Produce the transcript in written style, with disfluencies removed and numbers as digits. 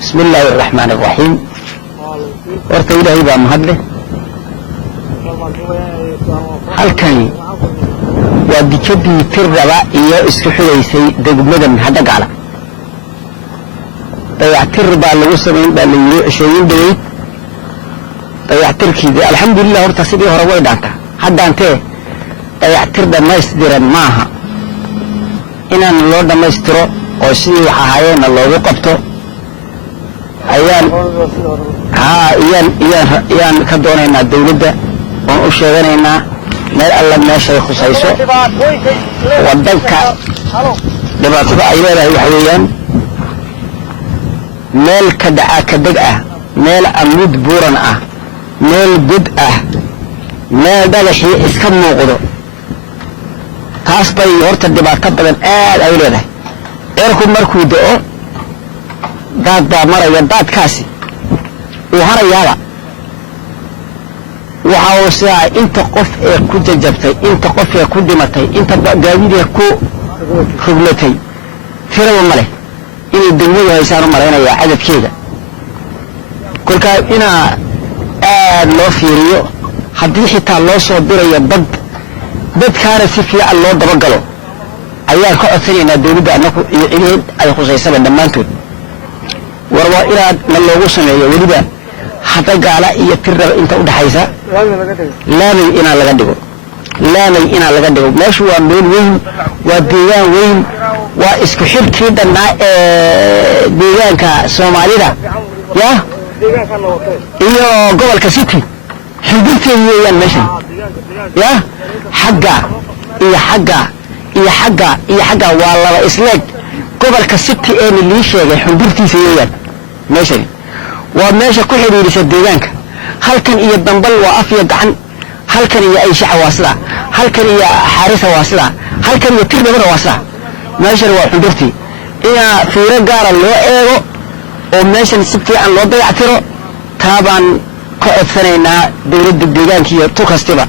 بسم الله الرحمن الرحيم. ورت إلهي بقى مهدله halkani waa dikadii tirraba iyo isku xileysay degmada hadda gala dayactir baa lagu sameeyay baa leeyahay shayin dawid dayactirkii alxamdulillah horta sidii hore way dhaanta haddaantee dayactir dhammaystiran maaha inaan loo dhammaystiro oo sidii waxa ahaayeen loogu qabto ayaan ka doonaynaa dawladda oo u sheeganaynaa meel alla meeshay khusayso wadanka dhibaatada ay leedahay waxa weeyaan meel ka dhaca ka deg ah meel amud buuran ah meel gud ah meel dhagaxii iska muuqdo taas bay horta dhibaato badan aad ay leedahay eerku markuu da'o daad baa maraya daadkaasi uu harayaaba waxa inta qof ee ku jajabtay inta qof ee ku dhimatay inta gaadiidka ku ruglatay firada male inay degmadu haysaan maleynaya cadadkeeda kolka ina aad loo fiiriyo haddii xitaa loo soo dirayo dadkaana si fiican loo dabagalo ayaa ka codsanaynaa dawladda anagu iyo ciidan ay khusaysaba dhammaantood warwa inaad la loogu sameeyo weliba hadda gaala iyo tirraba inta u dhaxaysa laamay ina laga dhigo meeshu waa meel weyn waa deegaan weyn waa isku xirkii dhanaa ee deegaanka Soomaalida iyo gobolka City xididkeedu weeyaan meeshan xagga waa laba isleeg gobolka City ee lii sheegay xididkiisa weeyaan meeshan waa meesha ku xiriirisa deegaanka halkan iyo dambal waa af iyo gacan halkan iyo ay shaca waasida halkan iyo xarisa waasida halkan iyo tirnabada waasida meeshan waa xudurtii ina fiiro gaar ah loo eego oo meeshan si fiican loo dayactiro taabaan ka codsanaynaa dawladda deegaanka iyo tukastiba